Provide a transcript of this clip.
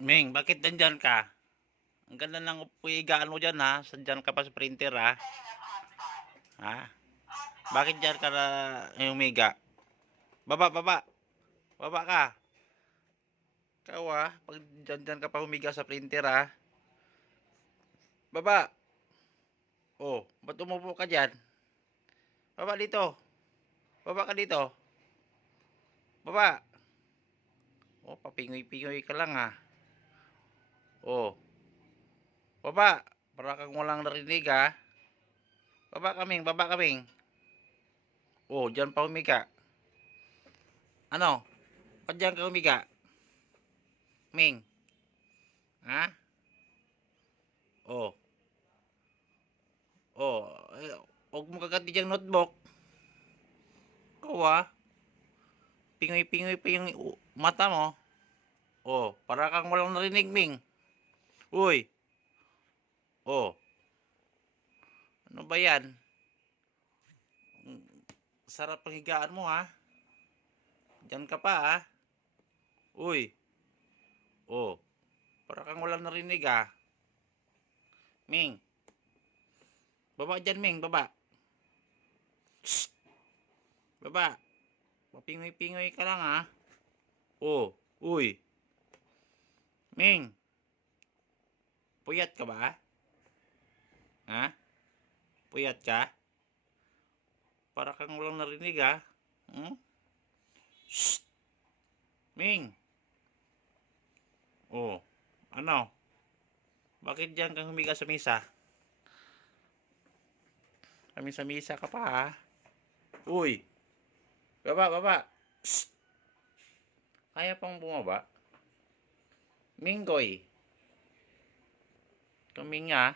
Ming, bakit nandyan ka? Ang ganda ng puigaan mo dyan ha. Sandyan ka pa sa printer ha. Ha? Bakit dyan ka na umiga? Baba, baba. Baba ka. Ikaw ha. Pag dyan, dyan ka pa humiga sa printer ha. Baba. Oh, ba't umupo ka dyan? Baba dito. Baba ka dito. Baba. Oh, papingoy-pingoy ka lang ha. Oh. Baba. Para kang walang narinig ha. Baba kaming, baba kaming. Oh, dyan pa humiga. Ano? Ba't dyan ka humiga? Ming. Ha? Oh. Oh, eh, huwag mo kaganti diyang notebook. Ikaw ah. Pingoy-pingoy pa yung mata mo. Oh, para kang walang narinig, Ming. Uy. Oh. Ano ba yan? Sarap ang higaan mo, ha? Diyan ka pa, ha? Uy. Oh. Para kang walang narinig, ha? Ming. Baba dyan, Ming. Baba. Shh. Baba. Mapingoy-pingoy ka lang, ha? Oh. Uy. Ming. Puyat ka ba? Ha? Puyat ka? Para kang walang narinig, ha? Hmm? Shh. Ming. Oh. Ano? Bakit diyan kang humiga sa misa? Kami sa misa ka pa, ha? Uy. Baba, baba. Shh. Kaya pang bumaba? Minggoy. Tuming nga.